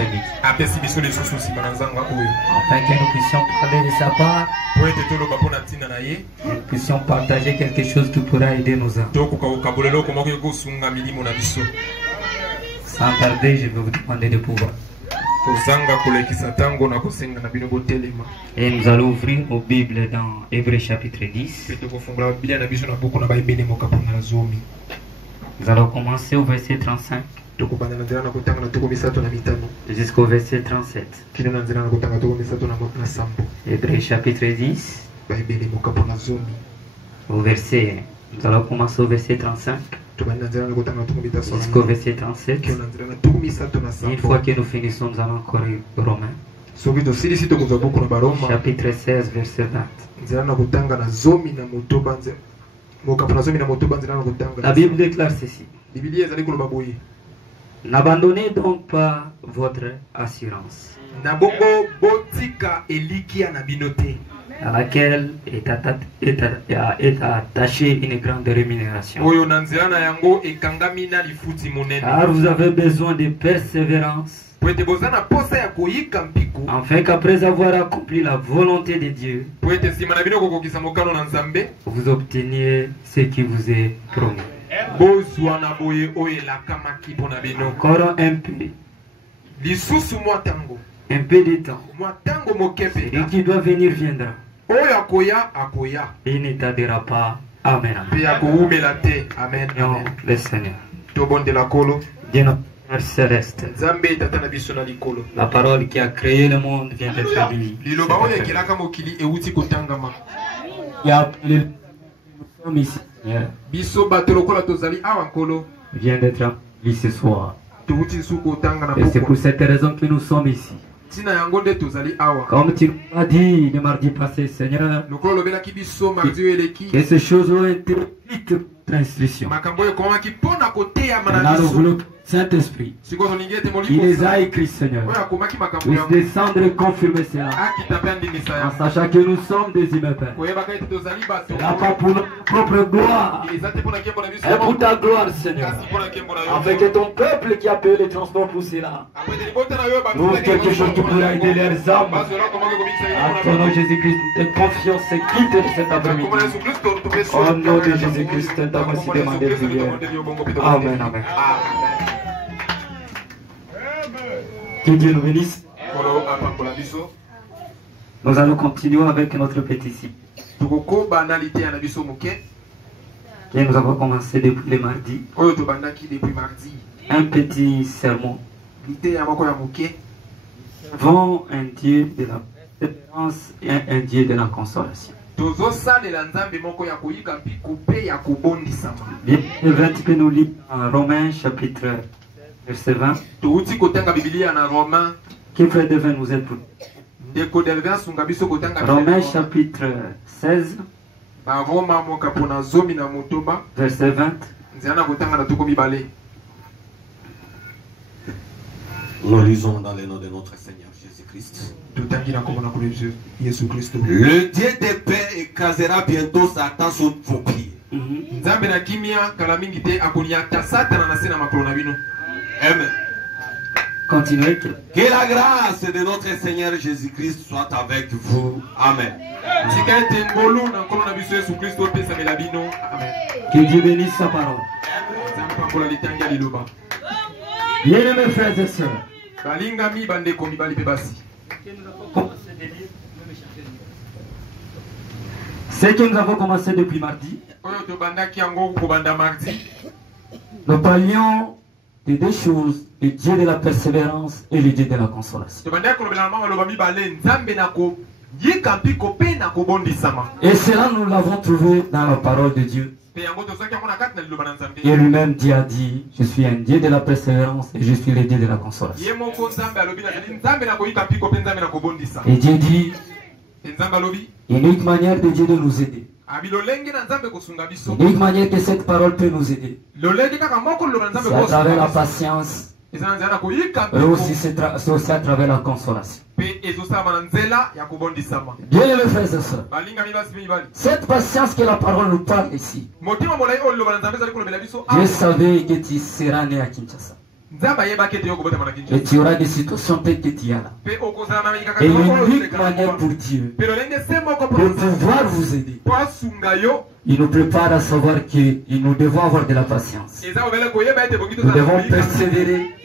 après-midi. Afin que nous puissions parler de sa part, nous puissions partager quelque chose qui pourra aider nos âmes. Sans tarder, je vais vous demander de pouvoir. Et nous allons ouvrir nos Bibles dans Hébreux chapitre 10. Nous allons commencer au verset 35 jusqu'au verset 37. Hébreux chapitre 10 au verset 1. Nous allons commencer au verset 35 jusqu'au verset 37. Une fois que nous finissons, nous allons encore Romains. Chapitre 16, verset 20. La Bible déclare ceci. N'abandonnez donc pas votre assurance, à laquelle est attachée une grande rémunération. Car vous avez besoin de persévérance, afin qu'après avoir accompli la volonté de Dieu, vous obteniez ce qui vous est promis. Encore un peu de temps. Celui qui doit venir viendra. Il ne tardera pas. Amen. Amen. Le Seigneur. Dieu notre Père céleste. La parole qui a créé le monde vient d'être lui. Il a appelé nous sommes ici. Vient d'être lui ce soir. Et c'est pour cette raison que nous sommes ici. Comme tu m'as dit le mardi passé, Seigneur, que ces choses ont été dites pour instruction. Maintenant, nous voulons Saint-Esprit, il les a écrits, Seigneur, puisse descendre et confirmer cela, en sachant que nous sommes des humains, Père. Ce n'est pas pour notre propre gloire, mais pour ta gloire, Seigneur, afin que ton peuple qui a payé les transports pour cela trouve quelque chose qui pourra aider leurs âmes. À ton nom, Jésus-Christ, nous te confions ce quitte de cet après-midi. Au nom de Jésus-Christ, nous t'avons aussi demandé de prière. Amen, amen. Que Dieu nous bénisse. Nous allons continuer avec notre pétition. Et nous avons commencé depuis le mardi. Un petit sermon. Devant un Dieu de la persévérance et un Dieu de la consolation. Bien, le verset que nous lisons en Romains chapitre verset 20. Qui fait de 20 nous aide pour Romains chapitre 16 verset 20. Nous lisons dans le nom de notre Seigneur Jésus-Christ. Le Dieu de paix écrasera bientôt Satan sous vos pieds. Amen. Continuez. Que la grâce de notre Seigneur Jésus-Christ soit avec vous. Amen. Que Dieu bénisse sa parole. Bien-aimés frères et sœurs, ce que nous avons commencé depuis mardi, nous parlions de deux choses, le Dieu de la persévérance et le Dieu de la consolation. Et cela, nous l'avons trouvé dans la parole de Dieu. Et lui-même Dieu a dit, je suis un Dieu de la persévérance et je suis le Dieu de la consolation. Et Dieu dit, unique manière de Dieu de nous aider. L'unique manière que cette parole peut nous aider, c'est à travers la patience. Et aussi c'est aussi à travers la consolation. Bien les frères et sœurs, cette patience que la parole nous parle ici, je savais que tu seras né à Kinshasa. Et tu auras des situations telles que tu as là. Et l'unique manière pour Dieu de pouvoir vous aider, il nous prépare à savoir que nous devons avoir de la patience. Nous devons persévérer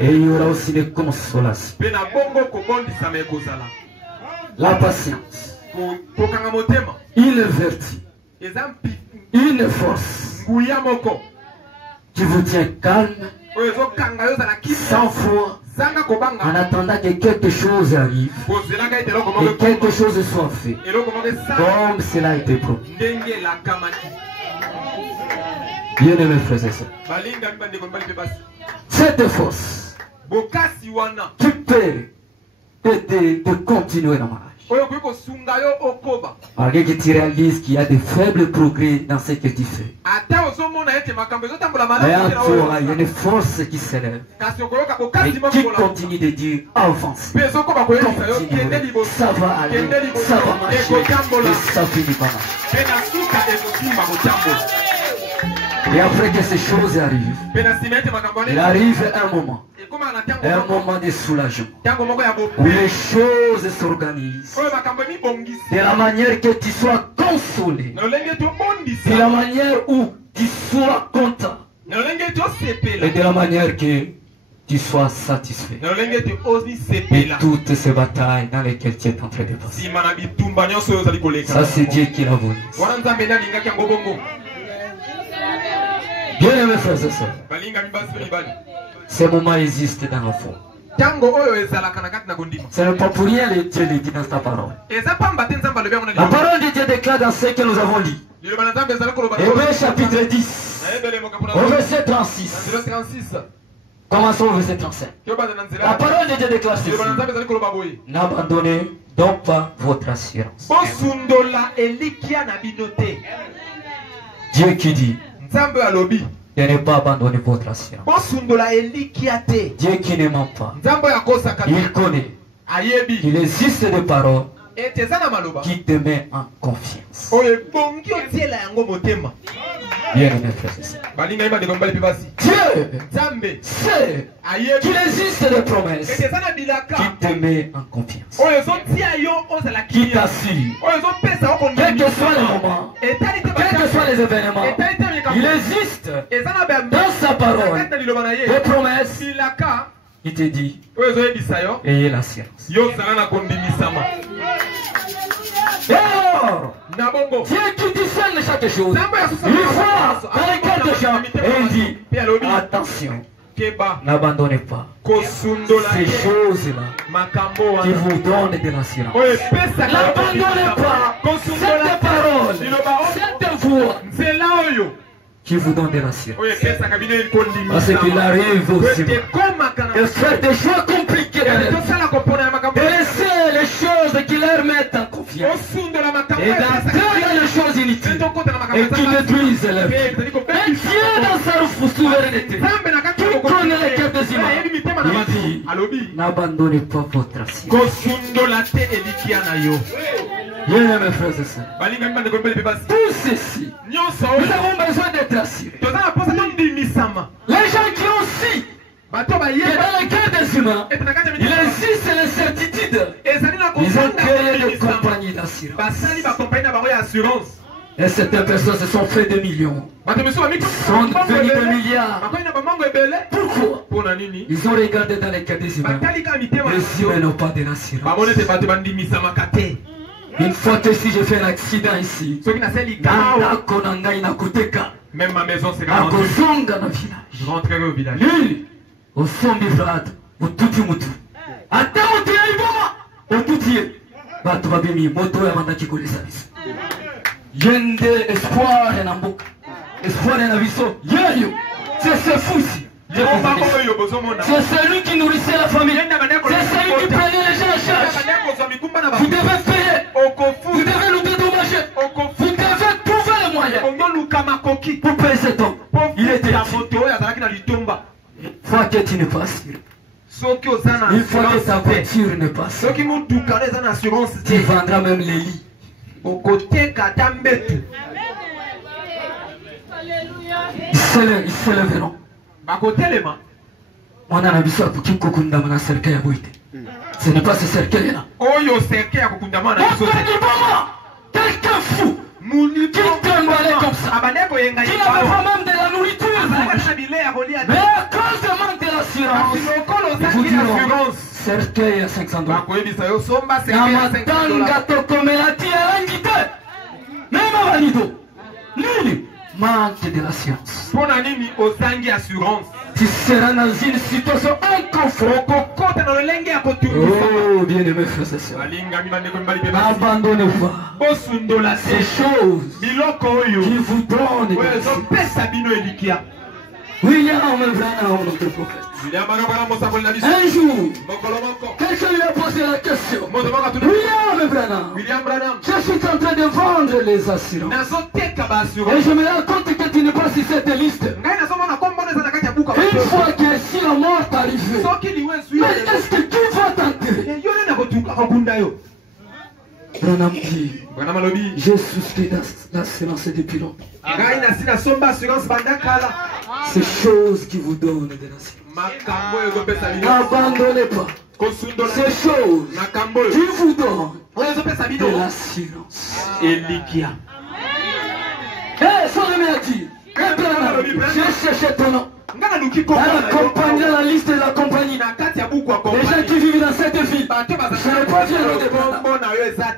et il y aura aussi des consolations. La patience, une vertu, une force qui vous tient calme, sans foi, en attendant que quelque chose arrive et quelque chose soit fait, comme cela a été promis. Bien-aimés frères et sœurs, cette force qui peut t'aider de continuer dans ma marche. Malgré que tu réalises qu'il y a de faibles progrès dans ce que tu fais. Mais en toi, il y a une force qui s'élève et qui continue de dire avance. Continue. Ça va aller, ça va marcher et ça finit par marcher. Et après que ces choses arrivent, il arrive un moment de soulagement, où les choses s'organisent, de la manière que tu sois consolé, de la manière où tu sois content, et de la manière que tu sois satisfait de toutes ces batailles dans lesquelles tu es en train de passer. Ça, c'est Dieu qui l'a voulu. Bien aimés frères et sœurs, ces moments existent dans nos foi. Ce n'est pas pour rien que Dieu le dit dans sa parole. La parole de Dieu déclare dans ce que nous avons lu. Hébreux chapitre 10, au verset 36. Commençons au verset 35. La parole de Dieu déclare ceci. N'abandonnez donc pas votre assurance. Dieu qui dit de ne pas abandonner votre assurance. Dieu qui ne ment pas. Il connaît. Il existe des paroles qui te mettent en confiance. Bien aimé frère et sœur. Dieu sait qu'il existe des promesses qui te mettent en confiance, qui t'assurent, quel que soit le moment, quels que soient les événements, il existe dans sa parole des promesses qui te dit ayez la science. Dieu qui discerne chaque chose, il voit dans les cœurs des gens et il dit attention, n'abandonnez pas ces choses-là qui vous donnent de l'assurance. N'abandonnez pas cette parole, cette voix qui vous donne de l'assurance. Parce qu'il arrive aussi de faire des choix compliqués, de laisser les choses qui leur mettent en confiance et d'entrer les choses inutiles et qui détruisent leur vie. Mais Dieu dans sa souveraineté, qui connaît les cœurs des humains, il dit n'abandonnez pas votre assurance. Bien mes frères et sœurs, tout ceci, nous avons besoin d'être assurés. Les gens qui ont su que dans le cœur des humains, il existe les certitudes. Ils ont créé des compagnies d'assurance. Et certaines personnes se sont fait des millions, sont devenus des milliards. Pourquoi? Ils ont regardé dans les cœurs des humains. Les humains n'ont pas de l'assurance. Une fois que si je fais un accident ici, même ma maison c'est je rentrerai au village. Lui, au son du frade, au tout du moutou. Attends, tu es au tout est. Bah, tu vas bien mis, moto et mandat qui connaît ça. Yende espoir et nambouk. Espoir et naviso. C'est fou ici. C'est celui qui nourrissait la famille. C'est celui qui prenait les gens en charge. Vous devez payer. Vous devez nous dédommager. Vous devez trouver les moyens pour payer cet homme. Il était une fois que tu n'es pas sûr, une fois que ta voiture n'est pas sûre, tu vendras même les lits. Ils se lèveront. On a un avis pour qui kokunda mana cercueil à boite. Ce n'est pas ce cercueil là. Oh yo cercueil à kokunda mana. Quelqu'un fou. Qui tremblait comme ça. Qui n'avait pas même de la nourriture. Mais à cause de manque de l'assurance, il vous diront cercueil à 500 $. Namatanga tokomelati à l'indité. Même à valido. Nini. Manque de l'assurance. Tu seras dans une situation inconfortable. Oh, bien aimé frères et sœurs. N'abandonnez pas ces choses qui vous donnent des blessures. William Branham, notre prophète. Un jour, quelqu'un lui a posé la question. William Branham, je suis en train de vendre les assurances. Et je me rends compte que tu n'es pas sur cette liste. Une fois que si la mort est arrivée, mais est-ce que tu vas t'enterrer? Branham dit, j'ai souscrit l'assurance depuis longtemps. Ces choses qui vous donnent de l'assurance. N'abandonnez pas ces choses qui vous donnent de l'assurance. Eh, son ami a dit, j'ai cherché ton nom. Dans la liste de la compagnie, les gens qui vivent dans cette ville, je n'ai pas vu le débat.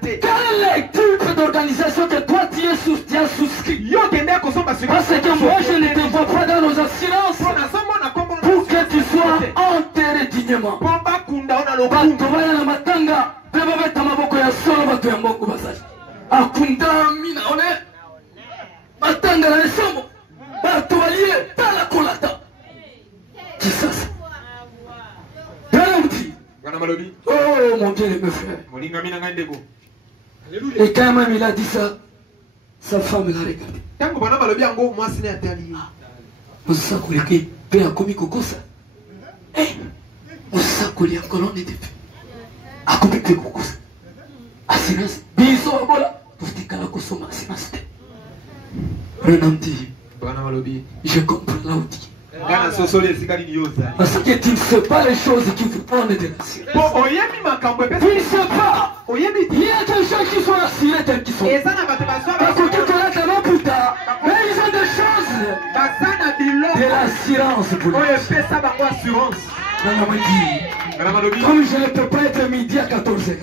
Quel est le type d'organisation que toi tu as souscrit? Parce que moi je ne te vois pas dans nos assurances pour que tu sois enterré dignement. Oh mon Dieu, mes frères. Et quand même il a dit ça, sa femme l'a regardé. Osakuleke pe akomi kokosa. Osakuli akolone depuis. Akomi pe kokosa. Assurance. Biso abola. Tutikala kosoma assurance. Branham dit. Je comprends là où dit. Parce que tu ne sais pas les choses qui vous donnent de l'assurance. Tu ne sais pas. Il y a des gens qui sont assurés tels qu'ils sont. Parce que tu connais tellement plus tard. Mais ils ont des choses de l'assurance pour eux. Comme je ne peux pas être midi à 14h.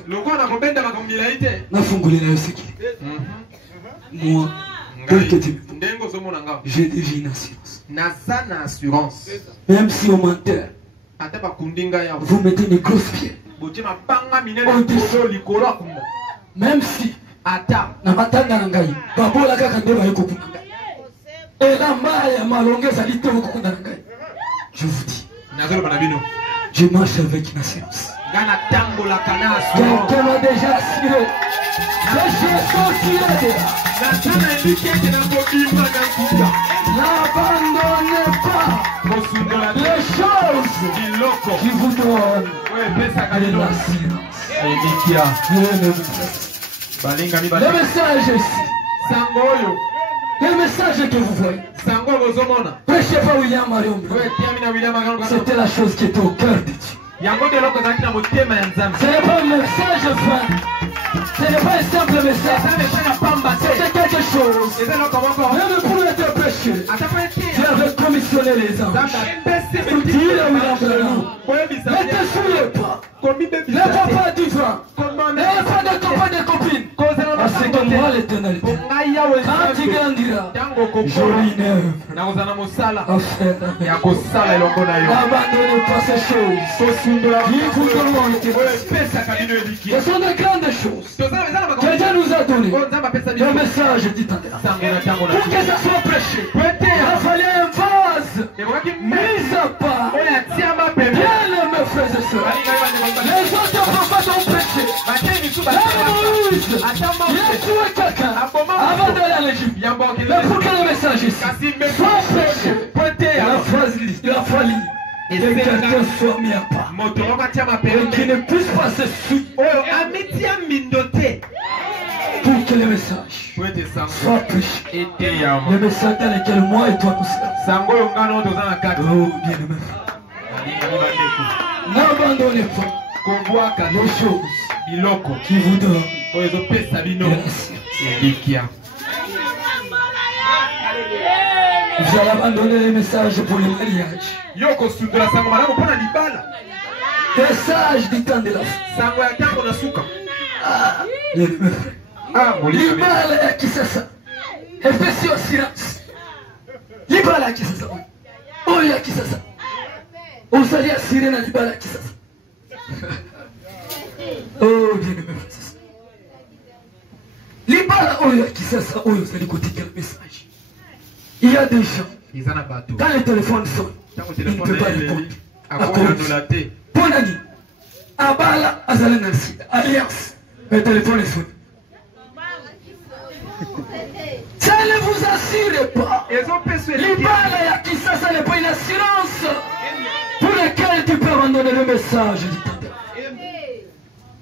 Moi, j'ai déjà une assurance. Même si on m'enterre, vous mettez une grosse pierre. Même si je vous dis, je marche avec une assurance. Quelqu'un m'a déjà assuré. N'abandonnez pas les choses qui vous donnent de l'assurance. Le message ici, le message que vous voyez, prêchez pas William Marion. C'était la chose qui était au cœur de Dieu. Ce n'est pas un message vain. Ce n'est pas un simple message. C'est quelque chose. Même pour être péché, Dieu avait commissionné les anges pour dire à William Branham, ne te souviens pas. Ne bois pas du vin. N'ayez pas de copains et de copines. Parce que moi l'éternel, quand tu grandiras, j'aurai une œuvre à faire. N'abandonnez pas ces choses qui vous donnent de l'assurance. Ce sont de grandes choses que Dieu nous a données. Le message dit pour que ça soit prêché, il a fallu un vase mis à part. Bien aimés frères et sœurs, les autres prophètes ont prêché. Moïse, il a tué quelqu'un avant d'aller en Égypte. Mais pour que le message ici soit prêché, il a fallu que quelqu'un soit mis à part et qui ne puisse pas se suivre pour que le message soit prêché. Le message dans lequel moi et toi nous sommes. Oh bien aimé. N'abandonnez pas les choses qui vous donnent. Vous allez abandonner les messages pour le mariage. Message du temps de la fin. Libala ya kisasa. Efesio silence. Libala ya kisasa. Oyo ya kisasa. Usali asire na libala ya kisasa. Oh, bien aimé frère. Libala oyo ya kisasa oyo usali kotika le message. Il y a des gens. Quand le téléphone sonne, il ne peut pas répondre. Ponani. Abala azalenasi. Alliance. Le téléphone sonne. Ça ne vous assure pas. Libala ya kisasa n'est pas une assurance pour laquelle tu peux abandonner le message du temps.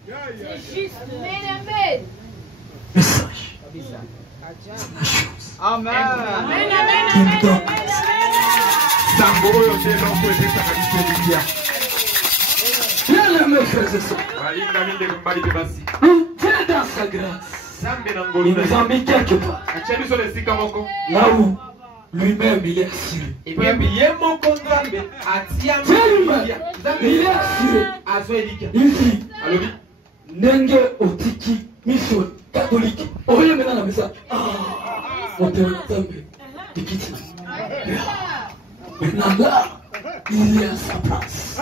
C'est juste. Message. C'est la chose. Amen. Qui me donne. Viens le me frères et sœurs. Dieu dans sa grâce. Il nous a mis quelque part. Là où lui-même il est assuré. Dieu lui-même il est assuré. Il dit Nenge otiki mission catholique. Oye maintenant la message. Maintenant là, il est à sa place.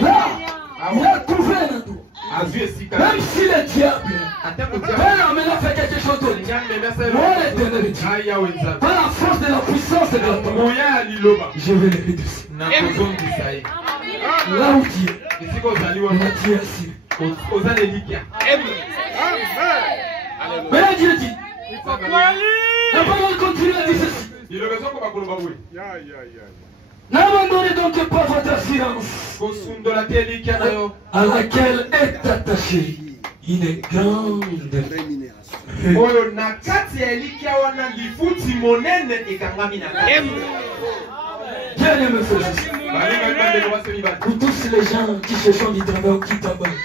Là, il a trouvé un endroit. Même si le diable va maintenant faire quelque chose d'autre, moi l'éternel dit, par la force de la puissance de la parole, je vais le réduire. Là où Dieu, il a Dieu assis. Mais Dieu dit, la parole continue à dire ceci. N'abandonnez donc pas votre assurance à laquelle est attachée une grande bien-aimés frères, pour tous les gens qui se sont du travail ou qui travaillent,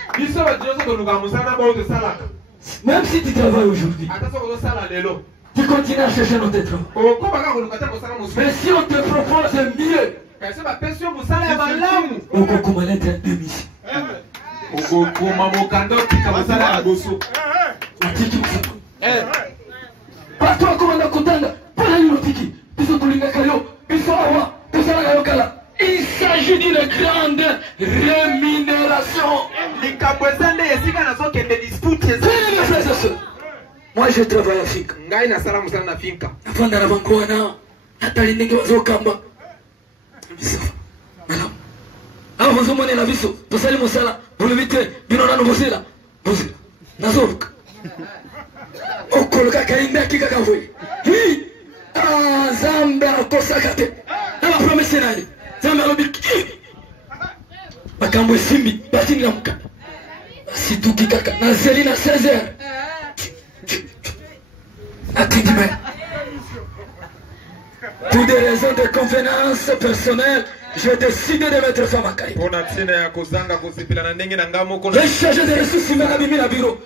même si tu travailles aujourd'hui, tu continues à chercher notre travail. Mais si on te propose mieux, on peut commettre un démission. Pas toi comme on a contente, pas la linotiki, il s'agit d'une grande rémunération. Moi je travaille à Finka. Avant d'arabangwana, natali ndenge bazokamba. Madame. Ah vous avez la viso, vous allez mosala, vous le mettez, bino na nobosela. Bosela. Nazoruka. Okoloka kainda kika kavwe. Hi! Ah Zamba kosakate. Na promesse nani? Zamba lobiki. Bakambo simbi, batini na muka. Situki kaka na Zelina 16h. Pour des raisons de convenance personnelle, j'ai décidé de mettre femme à Kaï. J'ai chargé de ressources humaines à Bimi la bureau.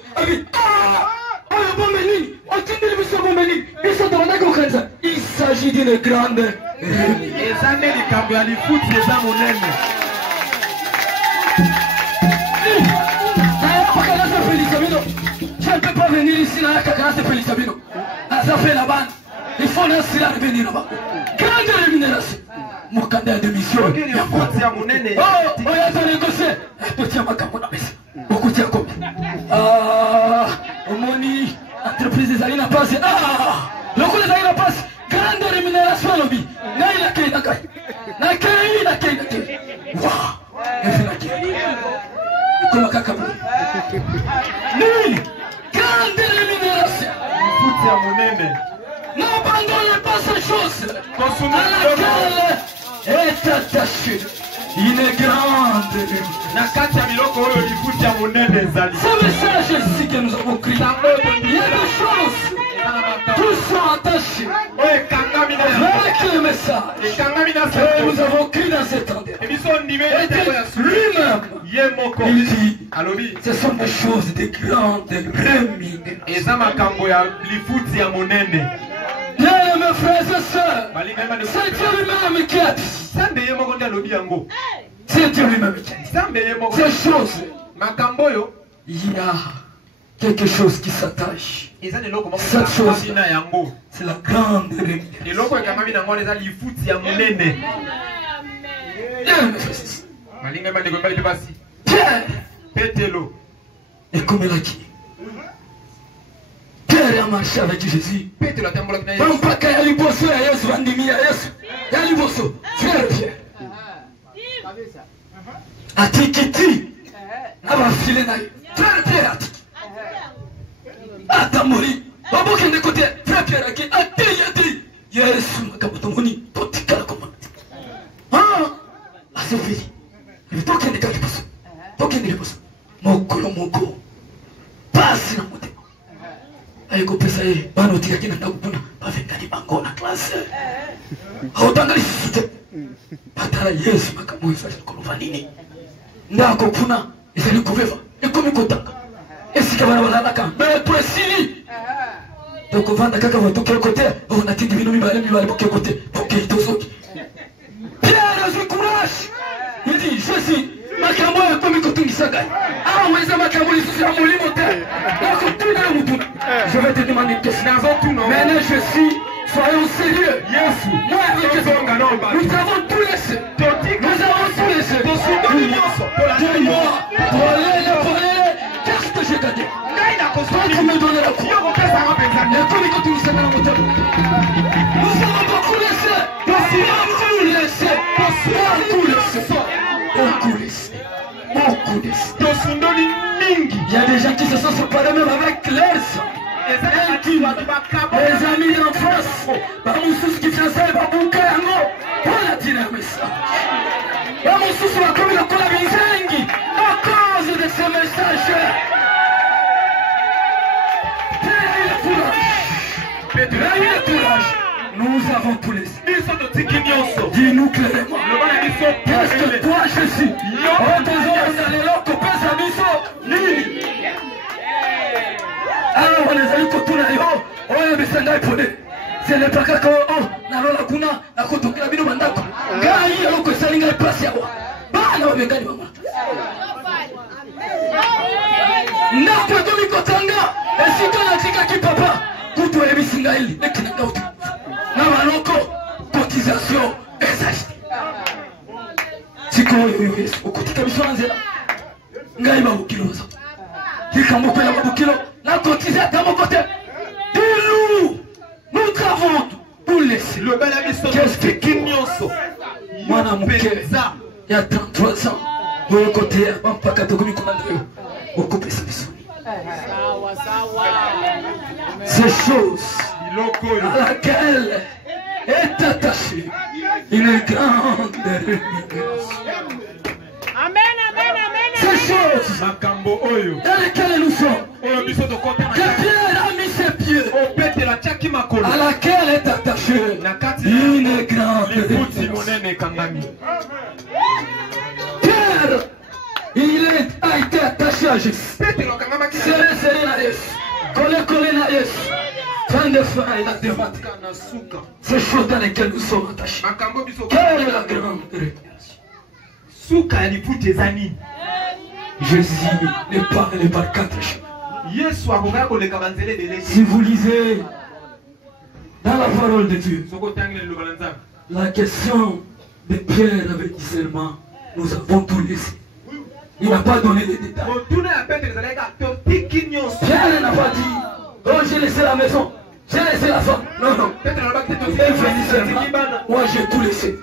Il s'agit d'une grande. Je ne peux pas venir ici dans la cacasse de Félicabino. Ça fait la bande. Il faut laisser la revenir là-bas. Grande rémunération. Mon candidat de mission. Oh, il y a un négocié. Petit à ma camona. Beaucoup de combien. Moni, entreprise des Alina Pass. Le coup des Alina Pass. Grande rémunération, lobby. Naïla Kay Nakai. Nakai. Waouh. Elle fait la Kay. Comme un caca. Grande rémunération. N'abandonnez pas ces choses à laquelle est attachée une grande rémunération. Ce message ici que nous avons crié, il y a des choses qui sont attachées avec que le message que nous avons crié dans cet endroit lui-même, il dit, ce sont des choses de grandes remis. Bien, mes frères et sœurs, c'est Dieu lui-même qui a dit. C'est Dieu lui-même qui a dit. Ces choses, il y a quelque chose qui s'attache. Cette chose, c'est la grande remise. Pierre, et comme il a dit, Pierre a marché avec Jésus. Atikiti, abafile naye. Frère Pierre atiki. Atamori, babokende kote frère Pierre aki ati. Yesu makabutomoni totikala komana. Asofiri. Tokende kaliposo. Tokende liposo. Mokolo moko. Pasi na mote. Ayiko pesa ye bano tika kina ndakupuna bavengani bango na classe. Autangali sute. Patala Yesu makamu ifasha kolovanini. Ndako kuna isali kuveva. Ekomi kotanga. Esika bana balaka. Mais toi sili. Donc vanda kaka watu kile kote, on a tindi bino mibale pour côté. Pour qu'il tozoki. Pierre a courage. Il dit je suis makambo ya komi kotungisaga. Ah mweza makambo lisusu ya mulimo te. Ndako tuna mutuna. Je vais te demander une question. Maintenant je suis, soyons sérieux. Moi avec nous avons tout laissé. Nous avons tout laissé. Dis-moi, qu'est-ce que j'ai gagné? Toi tu me donnes la foi. Nous avons beaucoup laissé. Beaucoup laissé. Il y a des gens qui se sont séparés même avec leurs sang. Les amis d'enfance, Bamoussous qui faisait Babouka Yango, on a dit le message. Bamoussous va comme le Kolabizengi à cause de ce message. Ayez le courage. Nous avons tout laissé. Dis-nous clairement. Qu'est-ce que toi je suis? On te voit dans les locaux, pas à Misso. Alors on les a eu contre la héros. On a mis ça dans les c'est le paka ko nalola kuna nakutokela bino mandako. Ngai yoko salinga place yabo. Bana wabengani mama. Ndako komi kotanga. Esika na tika ki papa. Kutu ebisinga ili nekina ngautu. Na maloko cotisation SHT. Siko yoyo okutika biswanze. Ngai babukilo zo. Kikamoko ya babukilo na cotiser à mon côté. Dis-nous, nous avons tout laissé. Le bel ami sont moi na muke il y a 33 ans. Au côté mpaka tokomi komanda yo. Okupe sa bisoni. Ces choses à laquelle est attachée une grande réminiscence. Amen, amen, amen. Ces choses dans lesquelles nous sommes, que Pierre a mis ses pieds, à laquelle est attachée une grande réminiscence. Pierre, il a été attaché à Jésus. Serré na Yesu. Collé na Yesu. Fin de fin, il a débattu. Ces choses dans lesquelles nous sommes attachés. Quelle est la grande réminiscence? Jésus ne parle pas 4 chemins. Si vous lisez dans la parole de Dieu, la question de Pierre avec discernement, nous avons tout laissé. Il n'a pas donné les détails. Pierre n'a pas dit, oh j'ai laissé la maison, j'ai laissé la femme. Non, non. Il est venu seulement. Moi j'ai tout laissé.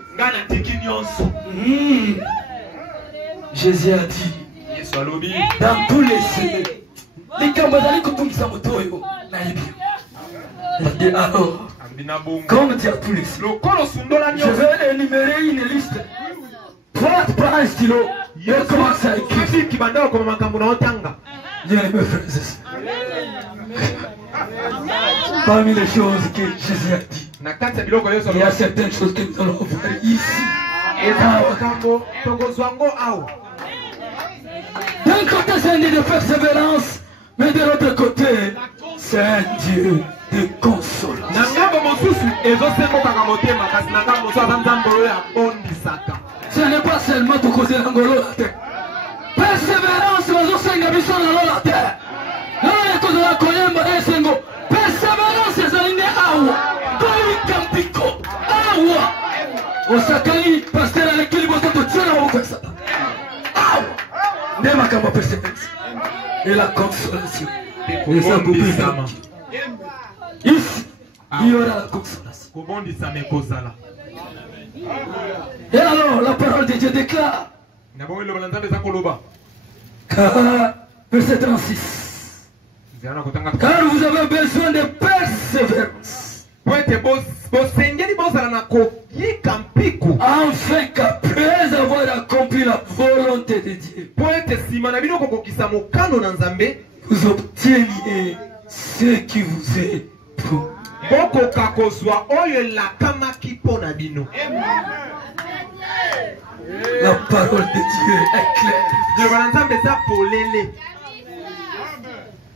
Jésus a dit, dans tous les signes, les Kambazali Kotumisa Motoyo, il a dit alors, comme tu as tout laissé, je vais énumérer une liste. Prends par un stylo et commence à écrire. Bien mes frères et sœurs, parmi les choses que Jésus a dit, Il y a certaines choses que nous allons voir ici. D'un côté, c'est un Dieu de persévérance, mais de l'autre côté, c'est un Dieu de consolation. Ce n'est pas seulement pour causer l'angolo la terre. Persévérance, la terre. Persévérance, c'est un awa. Campiko. Awa. Osakani, pasteur à l'équilibre, tu tiens au fait ça. Awa. N'est-ce persévérance. Et la consolation. Et ça vous ici, il y aura la consolation. Et alors, la parole de Dieu déclare. Verset 36. Car vous avez besoin de persévérance. Afin qu'après avoir accompli la volonté de Dieu, vous obteniez ce qui vous est promis. La parole de Dieu est claire.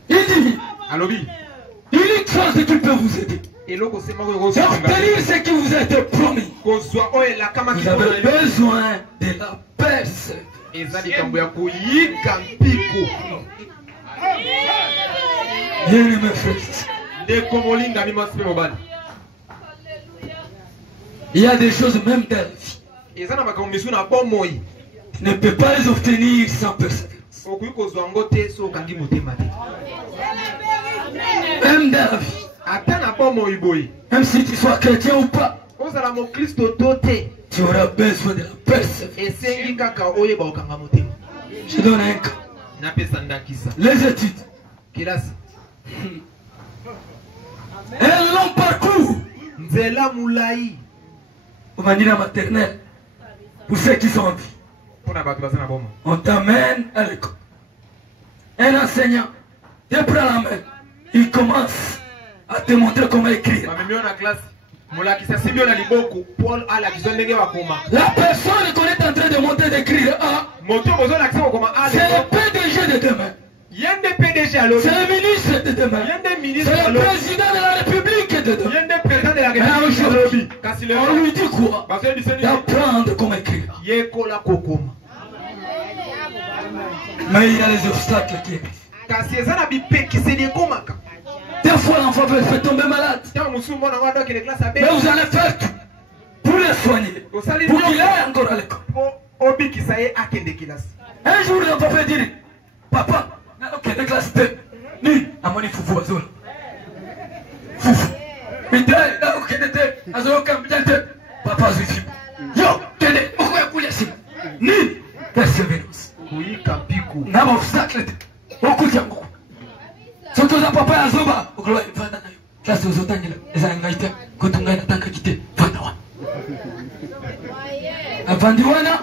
Il dit, unique chose qui peut vous aider, d'obtenir ce qui vous a été promis. Vous avez besoin de la persévérance. Bien-aimés frères, il y a des choses même dans la vie. Tu ne peux pas les obtenir sans persévérance. Même dans la vie. Même si tu sois chrétien ou pas, tu auras besoin de la persévérance. Je donne un cas. Les études. Un long parcours. Au manière maternelle. Pour ceux qui sont en vie. On t'amène à l'école. Un enseignant te prend la main. Il commence à te montrer comment écrire. La personne qu'on est en train de monter d'écrire, c'est le PDG de demain. C'est le ministre de demain. C'est le président de la République de demain. Mais aujourd'hui, on lui dit quoi? D'apprendre comment écrire. Mais il y a les obstacles qui arrivent. Des fois l'enfant peut faire tomber malade. Mais vous allez faire tout pour le soigner. Pour qu'il aille encore à l'école. Un jour l'enfant peut dire, papa, ok, de classe 2. Ni, à mon foufou azul. Foufou. Mais là, ok, de 2. Azul, comme bien 2. Papa, je suis. Yo, tenez, pourquoi vous laissez? Ni, persévérance. N'a pas obstacle. Beaucoup de gens. Surtout à papa Azoba, au gloire, va dans la classe aux autres, les angaïta, quand on gagne, tant qu'à quitter, va dans la. Avandiwana,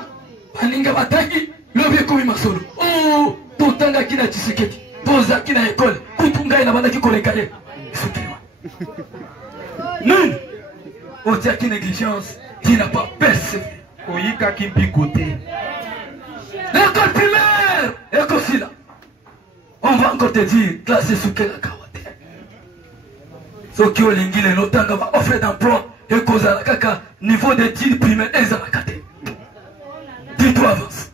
Aninga Bataki, l'objet comme Masolo. Oh, tout le temps qui n'a tisséqué, tous qui n'a école, Kutunga et la bande qui collait cahier. Non, on tient qui négligence, qui n'a pas persévéré. Oyika qui picoté. L'école primaire, école si là. On va encore te dire, classe sous quelle kawate. Ceux qui ont l'ingile, l'OTAN va offrir d'emploi et cause à la caca, niveau d'études primaires, et à la kate. Dis-toi avance.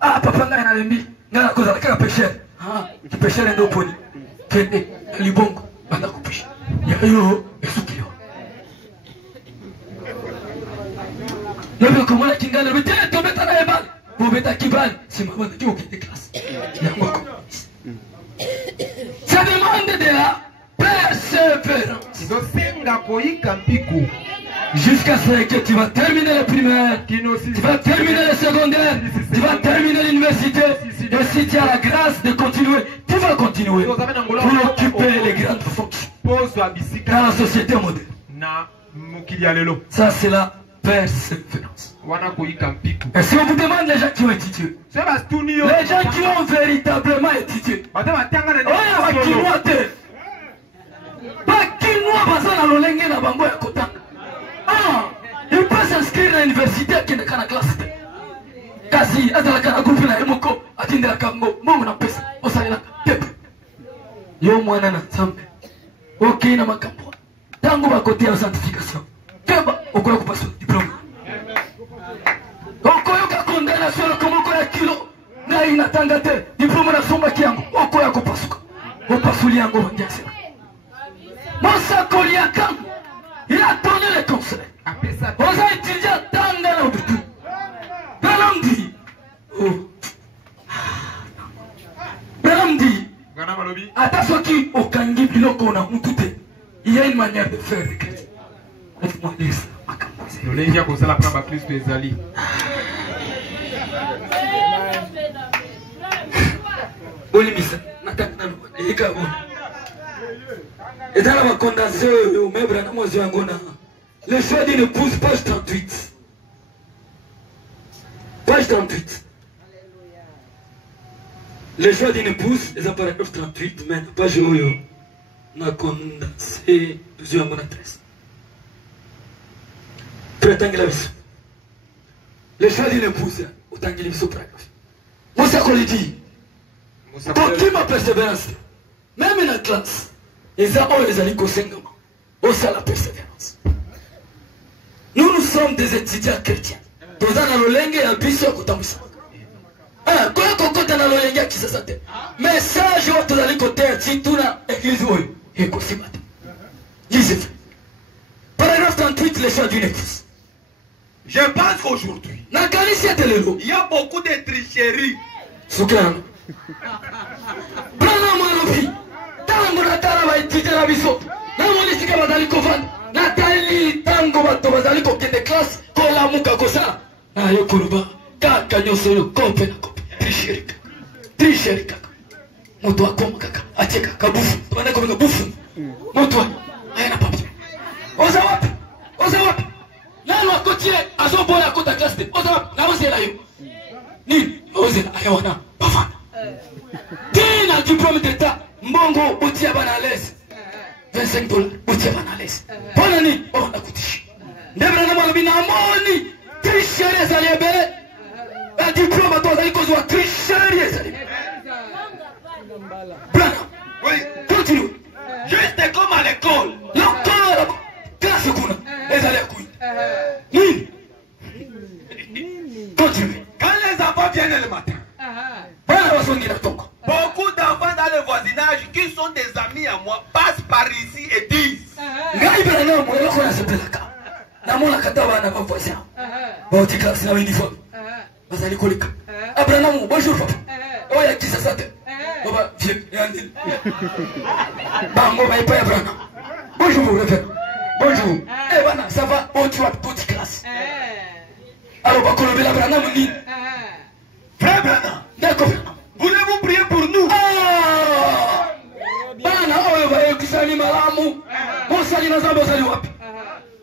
Ah, papa, n'a rien mis, n'a la cause à la caca pêcheur. Ah, qui pêcheur est d'oponi. Kende, libongo, banda coupiche. Yayo, et soukio. Le bien comment la kinga, le bien, tombe à la balle. Vous mettez qui balle, c'est ma bonne qui au des classes. Ça demande de la persévérance. Jusqu'à ce que tu vas terminer le primaire, tu vas terminer le secondaire, tu vas terminer l'université. Et si tu as la grâce de continuer, tu vas continuer pour occuper les grandes fonctions dans la société moderne. Ça, c'est la persévérance. Et si on vous demande les gens qui ont étudié, les gens qui ont véritablement étudié, pas qui nous a besoin de l'olenge na bango ya kotanga. inscrire à l'université qui n'est qu'à classe. Kasi, azalaka na groupe na emoko, atindela kango, mongo na pesa, osalila pepe. Yo mwana na nzambe. Ok na makambo. Tango bakote ya certification. Keba, okola kupasa diplôme. Okoyoka condamnation comme okola kilo. Na inatanga te, diplôme na somba kiango, okoya kupasuka. Opasuli yango wandiase. Mosa kolia kango. Il a donné les conseils. Osa étudiant tanga na obutu. Belamdi. Oh. Belamdi. Attention qui au kangi biloko na mukute. Il y a une manière de faire des chrétiens. Laisse-moi dire ça. Nous l'avons dit comme ça la prendre plus que les alliés. Olimisa, nataka na ika bo. Et dans la condensée au membre na mozi ngona. Le choix d'une épouse, page 38. Page 38. Le choix d'une épouse, les paragraphe 38, mais page oyo. Na condensé, plusieurs mots 13. Prétangela biso. Le choix d'une épouse, otangeli biso paragraphe. Mosa kolidi. Pour ma persévérance, même dans la classe, les amants les alliés kosengama, aussi la persévérance. Nous sommes des étudiants chrétiens. Nous avons l'olenge et l'ambition à côté de ça. Quand on a l'olenge qui s'est message où tu as les côtés, tu as l'église où il est aussi matin. Lisez. Paragraphe 38, les choix d'une épouse. Je pense qu'aujourd'hui, il y a beaucoup de tricheries. Soukan. Brana Malofi. Tango na tara ba étudier la biso. Na moni sika bazali kovanda. Na tali tango bato bazali ko kende classe ko la muka ko sa. Na yo kuruba. Kaka nyoso yo kope na kope. Tricherika. Tricherika. Moto akoma kaka. Acheka kabufu. Bana ko bufu. Moto ayana papi. Oza wapi? Oza wapi? Nalo akotie azobola kota classe de. Oza wapi? Na ozela yo. Ni ozela ayona. Bafana. Tina diplôme d'état. Mbongo utia bana à l'aise. $25 utia bana à l'aise. Bonani on a coûté. Ndebra na mwana bina amoni. Tricherie za liebele. Un diplôme toi zali kozwa tricherie za liebele. Brana. Oui. Continue. Juste comme à l'école. L'école. Classe kuna. Ezali akui. Nini? Continue. Quand les enfants viennent le matin. Beaucoup d'enfants dans le voisinage qui sont des amis à moi passent par ici et disent Abraham, bonjour papa. Oh, il y a qui ça s'appelle? Bonjour, bonjour. Eh, voilà, ça va? Oh, tu as petite classe. Alors, on va la Branham. Frère Branham, d'accord. Voulez-vous prier pour nous?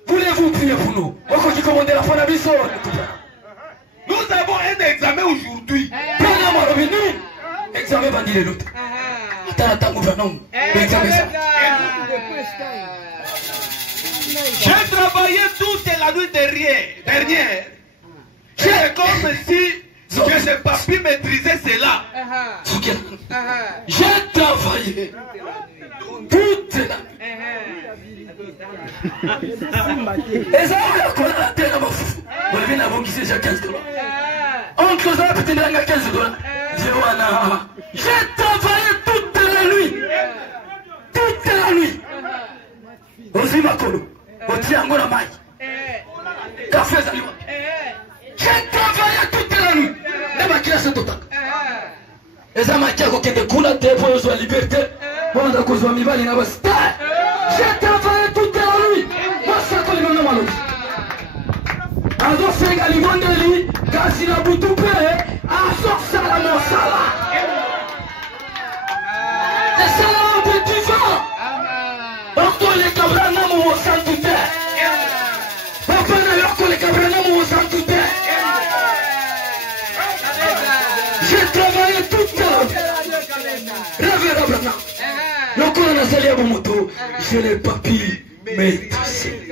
Voulez-vous prier pour nous? Nous avons un examen aujourd'hui. Examen va dire l'autre. J'ai travaillé toute la nuit dernière. C'est comme si je n'ai pas pu maîtriser cela. J'ai travaillé toute la J'ai travaillé toute la nuit. Toute la nuit. J'ai travaillé toute la nuit. J'ai travaillé toute la nuit. J'ai travaillé toute la nuit. Je n'ai pas pu maîtriser.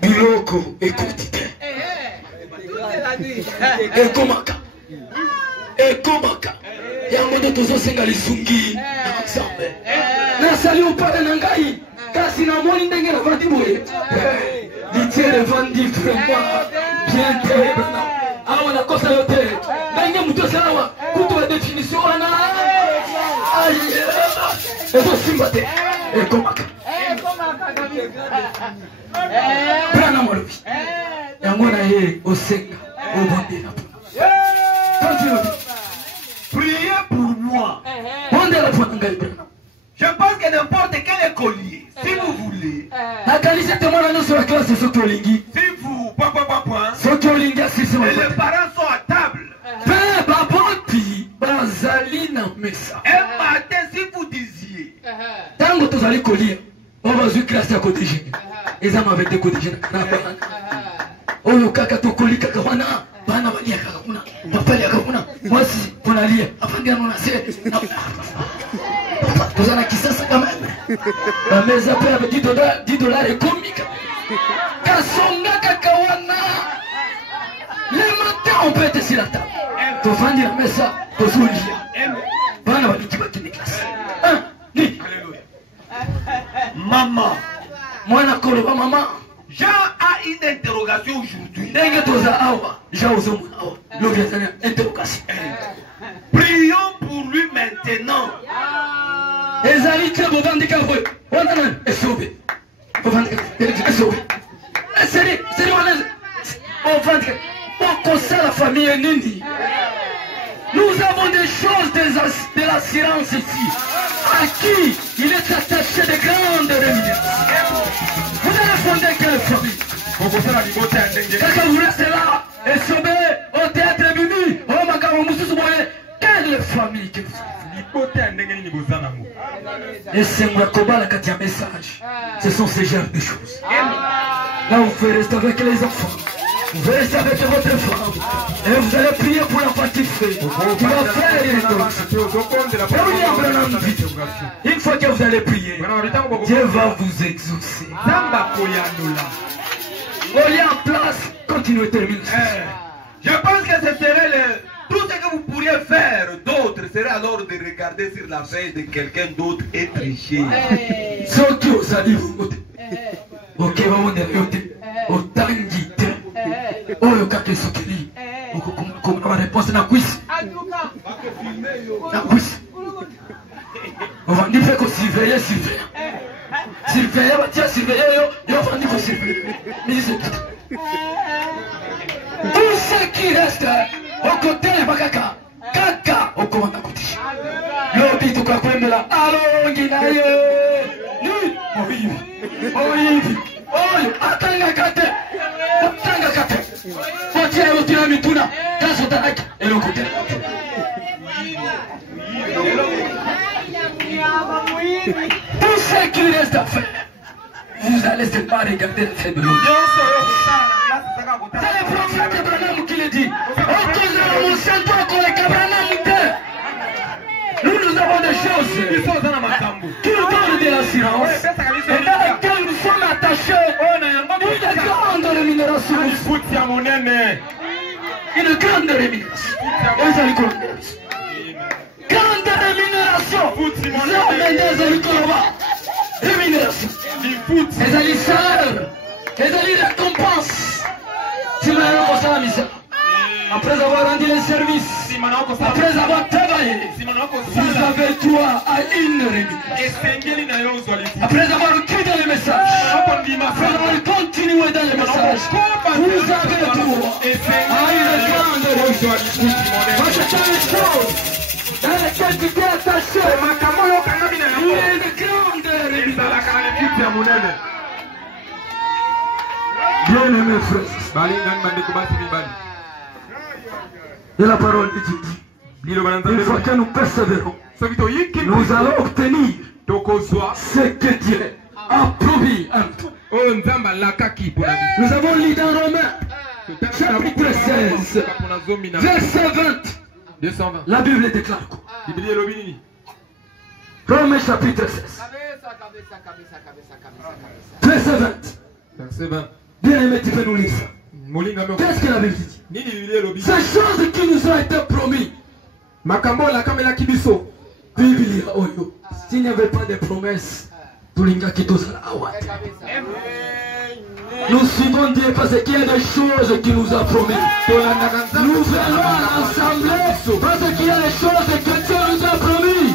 Biloko et quotidien. ekomaka ekomaka yango nde tozosenga lisungi na nzambe nasali opale na ngai kasi namoni ndenge navandi boye ditie revandi vraiment bien te awa nakosa yo te ndenge moto osalawa kutu ya définition wana ezosimba te ekomaka brana molobi yango na ye osenga obondela priez pour moi. Je pense que n'importe quel écolier, si vous voulez, si vous, et les parents sont à table, un matin, si vous disiez, bana balia kakuna mapali kakuna mwasi tunalia afandia nonase tuzana kisasa kama na meza pia avec $10 comique kasonga kakawana le matin on peut être sur la table tu fandi la mesa tuzulia bana balikibaki ni classe ni maman mwana koloba maman Jean a une interrogation aujourd'hui. Prions pour lui maintenant. La famille Nini. Nous avons des choses de l'assurance ici. À qui il est attaché de grandes rémunérations. Vous allez fonder quelle famille? Quand vous restez là et sauver au théâtre Bibi, au Macao Moussouboye, quelle famille que vous avez? Et c'est moi Koba qui a un message. Ce sont ces genres de choses. Là, vous pouvez rester avec les enfants. Vous allez rester avec votre femme et vous allez prier pour la partie fée. Vous va faire une une fois que vous allez prier, Dieu va vous exaucer. Voyez en place, continuez, terminer. Je pense que ce serait tout ce que vous pourriez faire d'autre serait alors de regarder sur la feuille de quelqu'un d'autre et tricher. Ce qui vous a dit, vous ok, vous otangi te oyo kake sokeli okukuma réponse na kwisi ovandi fe ko surveiller batia surveiller yo ovandi ko surveiller mais c'est tout ce qui reste au côté ya bakaka kaka okomanda kutisha lobi tukakwembela alongi na ye ni oyivi oyo atanga kate otia otia mituna kaso tanaki elokote tout ce qu'il reste à faire vous allez seulement regarder le fait de l'autre. C'est le prophète Abraham qui le dit. Nous avons des choses qui nous donnent de l'assurance et dans lesquelles nous sommes attachés une grande rémunération. Une grande rémunération. Grande rémunération. Rémunération. Les alliés salaires. Les alliés récompenses. Si nous avons fait la mission. Après avoir rendu le service, après avoir travaillé, vous avez droit à une rémunération. Après avoir quitté le message, après avoir continué dans le message, vous avez droit à une grande rémunération. Parce que c'est une chose dans laquelle tu t'es attaché. Il y a une grande rémunération. Bien-aimé frère. Et la parole de Dieu dit, une fois que nous persévérons, nous allons obtenir ce que Dieu a promis à nous. Nous avons lu dans Romains, chapitre 16, verset 20. La Bible déclare quoi? Romains chapitre 16, verset 20. Bien aimé, tu peux nous lire ça. Qu'est-ce que la Bible dit? Ces choses qui nous ont été promises. Bible, s'il n'y avait pas de promesses, nous suivons Dieu parce qu'il y a des choses qu'il nous a promis. Nous venons à l'assemblée parce qu'il y a des choses que Dieu nous a promis.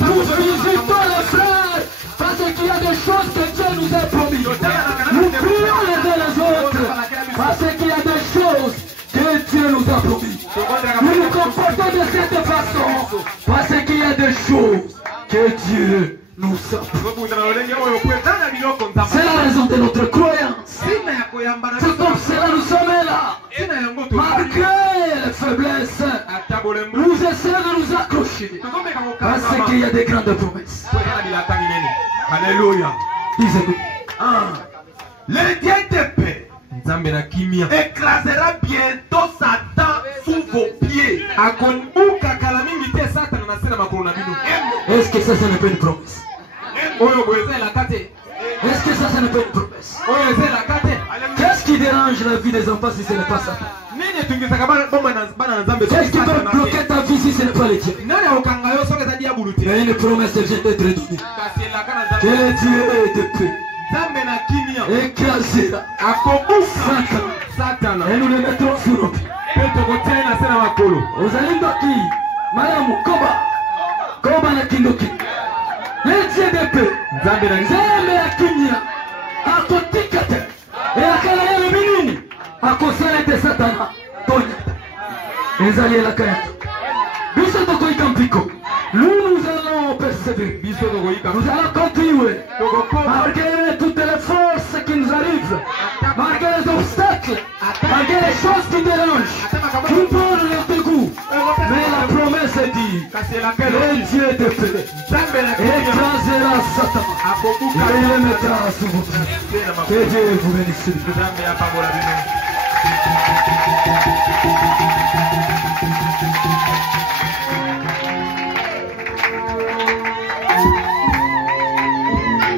Nous visitons les frères parce qu'il y a des choses que Dieu nous a promis. Nous prions les uns les autres parce qu'il y a des choses que Dieu nous a promis. Nous nous comportons de cette façon parce qu'il y a des choses que Dieu nous a promis. C'est la raison de notre croyance. C'est comme cela nous sommes là. Malgré les faiblesses, nous essayons de nous accrocher parce qu'il y a des grandes promesses. Alléluia. Disez-nous. Le Dieu de paix écrasera bientôt Satan sous vos pieds. Est-ce que ça n'est pas une promesse? Est-ce que ça n'est pas une promesse? Qu'est-ce qui dérange la vie des enfants si ce n'est pas ça? Qu'est-ce qui peut bloquer ta vie si ce n'est pas les dieux? Il y a une promesse qui vient d'être donnée. Que Dieu est de paix écrasera Satan et nous le mettrons sur nos pieds. Ozalindoki Malamu Koba na Kindoki. Le Dieu de paix Nzambe ya kimia akotikate e akala yele minini akosalete Satana tonya ezali la kayata biso tokoika mpiko. Nous allons persévérer. Nous allons continuer. Malgré toutes les forces qui nous arrivent, malgré les obstacles, malgré les choses qui dérangent, tout le monde est de goût. Mais la promesse dit, le Dieu de paix écrasera Satan et il le mettra sous vos pieds. Que Dieu vous bénisse.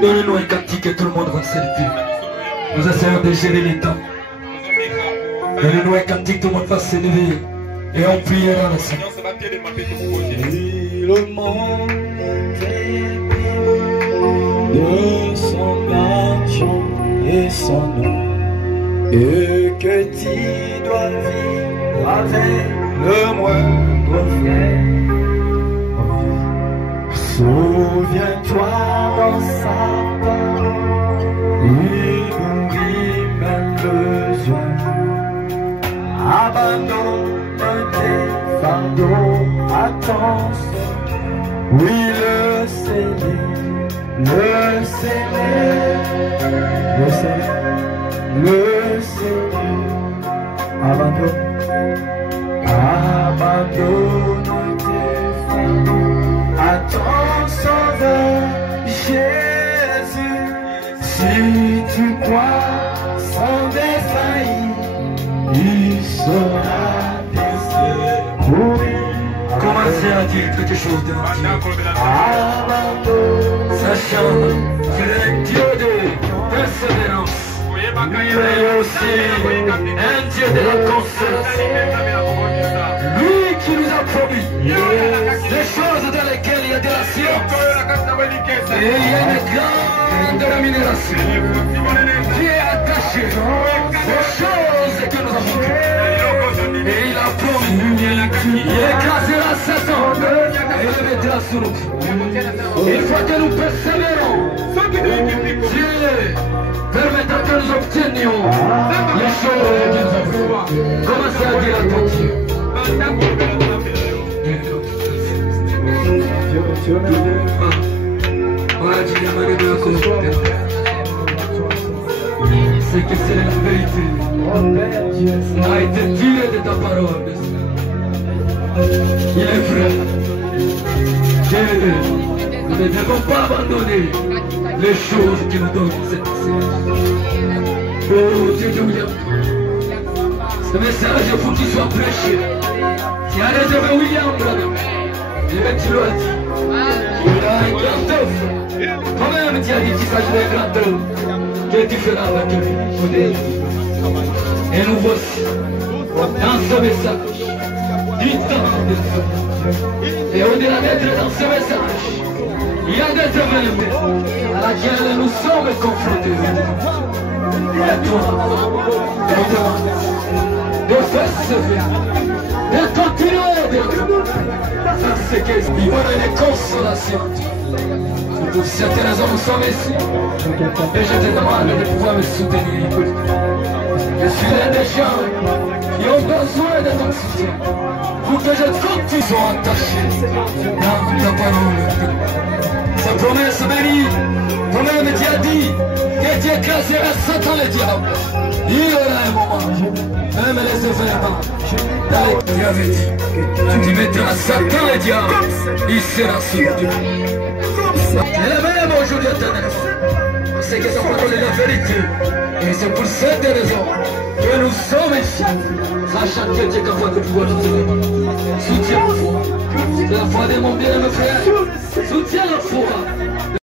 Donnez-nous un cantique et tout le monde va se lever. Nous essayons de gérer les temps. Donnez-nous un cantique, tout le monde va se lever. Et on priera ensemble. Le monde est de son argent et son nom. Et que tu dois vivre avec le moindre frère. Souviens-toi dans sa parole, il nourrit même besoin. Abandonne tes fardeaux à ton Seigneur. Oui, le Seigneur, abandonne tes fardeaux à ton Sauveur Jésus. Si tu crois sans défaillir, il sera défait. Commencez à dire quelque chose de sachant qu'il est un Dieu de persévérance, mais aussi un Dieu de la consolation. Lui qui nous a promis des choses dans lesquelles il y a de la science et il y a une grande rémunération qui est attachée aux choses que nous avons vues. Et il a promis, il écrasera Satan et il le mettra sous nous. Une fois que nous persévérons, Dieu permettra que nous obtenions les choses que nous avons vues. Commencez à dire à ton Dieu. C'est que c'est la vérité. Ça a été tiré de ta parole. Il est vrai. Nous ne devons pas abandonner les choses qui nous donnent cette séance. Oh Dieu de William. Ce message, il faut qu'il soit prêché. Si allez de William, tu l'as dit. Il a un grand œuvre. Toi-même, tu as dit qu'il s'agit d'un grand œuvre. Que tu feras avec lui. Et nous voici dans ce message du temps de Dieu. Et au-delà d'être dans ce message, il y a des événements à laquelle nous sommes confrontés. Et toi, de persévérer, de continuer de faire ce qu'il y a des consolations. Pour certaines raisons, nous sommes ici. Et je te demande de pouvoir me soutenir. Je suis l'un des gens qui ont besoin de ton soutien. Pour que je continue attaché dans ta parole. Cette promesse bénie, toi-même tu as dit que tu écraseras Satan le diable. Il y aura un moment, même les événements, tu avais dit, tu mettras Satan le diable, il sera sauvé. Et la même aujourd'hui éternel, c'est que sa parole est la vérité. Et c'est pour cette raison que nous sommes ici, sachant que Dieu est capable de pouvoir nous aider. Soutiens la foi. C'est la foi de mon bien-aimé frère. Soutiens la foi.